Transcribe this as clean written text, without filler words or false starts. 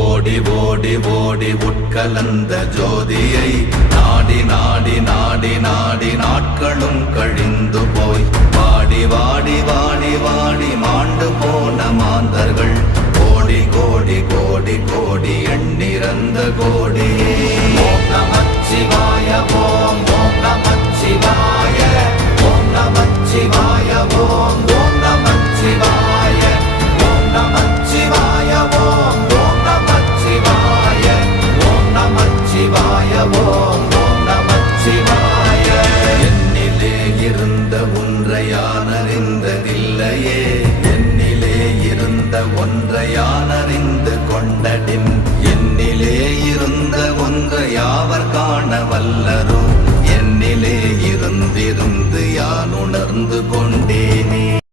ஓடி ஓடி ஓடி உட்கலந்த ஜோதியை நாடி நாடி நாடி நாடி நாட்களும் கழிந்து போய் வாடி வாடி வாடி வாடி மாண்டு போன மாந்தர்கள் கோடி கோடி கோடி கோடி எண்ணிறந்த கோடி. ஓம் நமச்சிவாய ஓம் ஓம் நமச்சிவாய ஓம் நமச்சிவாய ஓம் ஓம் நமச்சிவாய ஓம் நமச்சிவாய ஓம் ஓம் நமச்சிவாய ஓம் நமச்சிவாய ஓம் ஓம் நமச்சிவாய. என்னிலே இருந்த ஒன்றை யான் அறிந்ததில்லையே, என்னிலே இருந்த ஒன்றை யான் அறிந்து கொண்டடின், என்னிலே இருந்த ஒன்றை யாவர் காண வல்லரோ, என்னிலே இருந்திருந்து யான் உணர்ந்து கொண்டேன்.